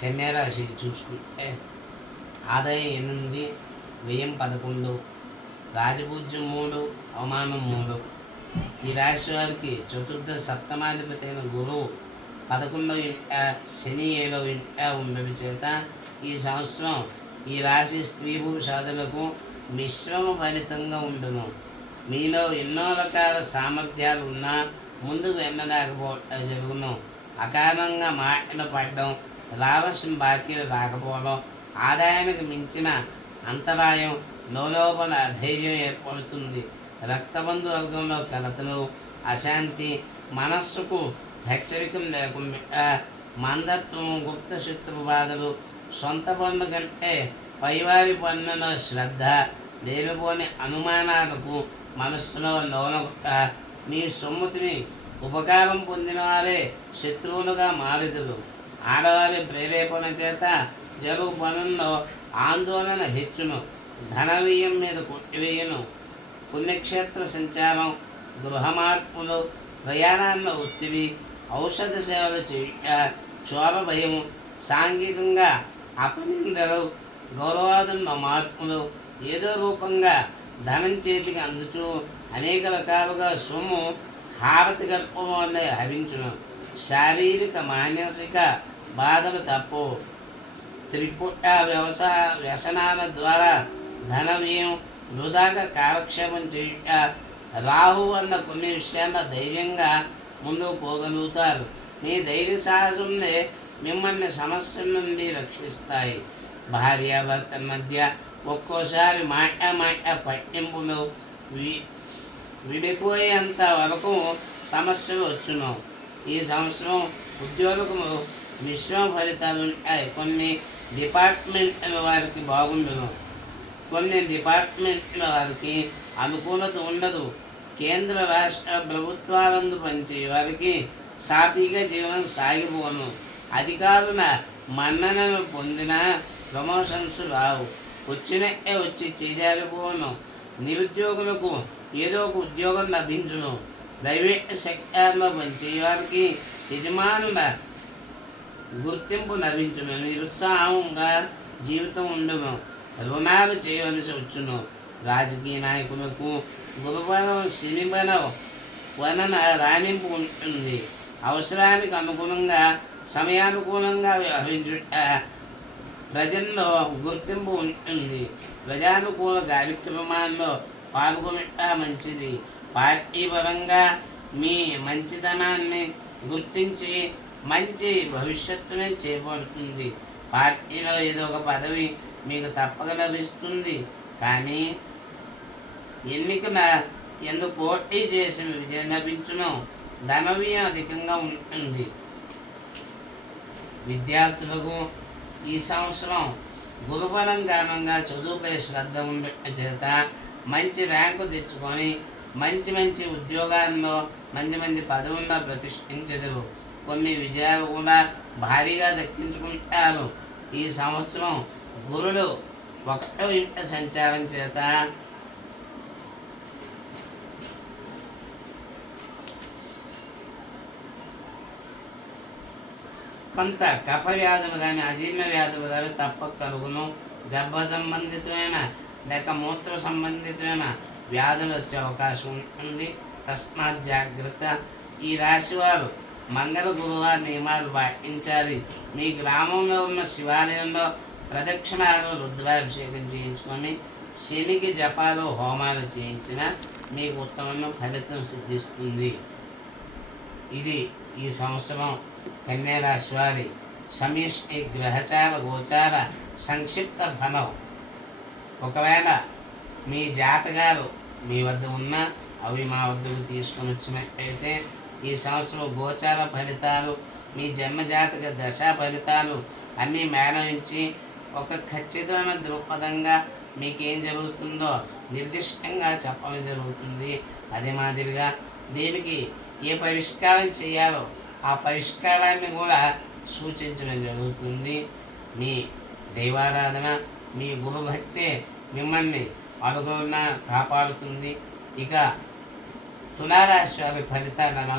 కన్యారాశి చూసుకుంటే ఆదాయం 8, వ్యయం 11, రాజపూజ్యం 3, అవమానం 3. ఈ రాశి వారికి చతుర్థ సప్తమాధిపతి అయిన గురువు 11వ ఇంట, శని 7వ ఇంట ఉండడం చేత ఈ సంవత్సరం ఈ రాశి స్త్రీ పురుషాదులకు మిశ్రమ ఫలితంగా ఉండును. మీలో ఎన్నో రకాల సామర్థ్యాలు ఉన్నా ముందుకు వెళ్ళలేకపోవడం జరుగును. అకారణంగా మాటలు పడడం, రావాల్సిన బాకీలు రాకపోవడం, ఆదాయానికి మించిన అంతరాయం, లోపల అధైర్యం ఏర్పడుతుంది. రక్తబంధు వర్గంలో కలతలు, అశాంతి, మనస్సుకు హెచ్చరికం లేకుండా మందత్వం, గుప్త శత్రు బాధలు, సొంత పనుల కంటే పైవారి పనులలో శ్రద్ధ, లేనిపోని అనుమానాలకు మనస్సులో లోనక మీ సొమ్ముతిని ఉపకారం పొందిన వారే శత్రువులుగా మారుదురు. ఆడవారి ప్రేరేపణ చేత జరుగు పనుల్లో ఆందోళన హెచ్చును. ధన వ్యయం మీద కొట్టివేయను. పుణ్యక్షేత్ర సంచారం, గృహ మార్పులు, ప్రయాణాల్లో ఒత్తిడి, ఔషధ సేవలు చేయుట, చోర భయము, సాంఘికంగా అపనిందలు, గౌరవాదుల్లో మార్పులు, ఏదో రూపంగా ధనం చేతికి అందుచు అనేక రకాలుగా సొమ్ము హారతి గర్భం వల్ల హరించును. శారీరక మానసిక బాధలు తప్పు. త్రిపుట వ్యసనాల ద్వారా ధన వ్యయం, వృధాగా కాలక్షేపం చేయుట, రాహు వల్ల కొన్ని విషయాల్లో ధైర్యంగా ముందుకు పోగలుగుతారు. మీ ధైర్య సాహసంలో మిమ్మల్ని సమస్యల నుండి రక్షిస్తాయి. భార్యాభర్తల మధ్య ఒక్కోసారి మాట పట్టింపులు విడిపోయేంత వరకు సమస్యలు వచ్చును. ఈ సంవత్సరం ఉద్యోగము మిశ్రమ ఫలితాలు ఉంటాయి. కొన్ని డిపార్ట్మెంట్ల వారికి బాగుండును, కొన్ని డిపార్ట్మెంట్ల వారికి అనుకూలత ఉండదు. కేంద్ర రాష్ట్ర ప్రభుత్వాలందు పనిచేయ వారికి సాఫీగా జీవనం సాగిపోను. అధికారుల మన్ననలు పొందిన ప్రమోషన్స్ రావు. వచ్చినట్టే వచ్చి చేజారిపోను. నిరుద్యోగులకు ఏదో ఒక ఉద్యోగం లభించును. ప్రైవేట్ సెక్టార్లో పనిచేయ వారికి యజమానుల గుర్తింపు లభించును. నిరుత్సాహంగా జీవితం ఉండును. రుణాలు చేయవలసి వచ్చును. రాజకీయ నాయకులకు గురుబలం, శనిబలం వలన రాణింపు ఉంటుంది. అవసరానికి అనుగుణంగా సమయానుకూలంగా వ్యవహరించుట, ప్రజల్లో గుర్తింపు ఉంటుంది. ప్రజానుకూల కార్యక్రమాల్లో పాల్గొనట మంచిది. పార్టీ పరంగా మీ మంచితనాన్ని గుర్తించి మంచి భవిష్యత్తుని చేపడుతుంది. పార్టీలో ఏదో ఒక పదవి మీకు తప్పక లభిస్తుంది. కానీ ఎన్నికల ఎందుకు పోటీ చేసి విజయం లభించును. ధన వ్యయం అధికంగా ఉంటుంది. విద్యార్థులకు ఈ సంవత్సరం గురుబలం కారణంగా చదువుపై శ్రద్ధ ఉండటం చేత మంచి ర్యాంకు తెచ్చుకొని మంచి ఉద్యోగాల్లో మంచి పదవుల్లో ప్రతిష్ఠించదు. కొన్ని విజయాలు కూడా భారీగా దక్కించుకుంటారు. ఈ సంవత్సరం గురుడు 1వ ఇంట సంచారం చేత కొంత కఫ వ్యాధులు కానీ అజీర్ణ వ్యాధులు కానీ తప్పక కలుగును. గర్భ సంబంధితమైన లేక మూత్ర సంబంధితమైన వ్యాధులు వచ్చే అవకాశం ఉంటుంది. తస్మాత్ జాగ్రత్త. ఈ రాశి వారు మంగళ గురువారి నియమాలు పాటించాలి. మీ గ్రామంలో ఉన్న శివాలయంలో ప్రదక్షిణాలు, రుద్రాభిషేకం చేయించుకొని శనికి జపాలు, హోమాలు చేయించిన మీకు ఉత్తమమైన ఫలితం సిద్ధిస్తుంది. ఇది ఈ సంవత్సరం కన్యారాశి వారి సమిష్టి గ్రహచార గోచార సంక్షిప్త ఫలం. ఒకవేళ మీ జాతకాలు మీ వద్ద ఉన్నా అవి మా వద్దకు తీసుకొని వచ్చినట్టయితే ఈ సంవత్సరం గోచార ఫలితాలు, మీ జన్మజాతక దశా ఫలితాలు అన్నీ మేళవించి ఒక ఖచ్చితమైన దృక్పథంగా మీకేం జరుగుతుందో నిర్దిష్టంగా చెప్పడం జరుగుతుంది. అదే మాదిరిగా దీనికి ఏ పరిష్కారం చేయాలో ఆ పరిష్కారాన్ని కూడా సూచించడం జరుగుతుంది. మీ దైవారాధన, మీ గురుభక్తే మిమ్మల్ని అడుగున కాపాడుతుంది. ఇక తులారాశి వారి ఫలితాలు ఎలా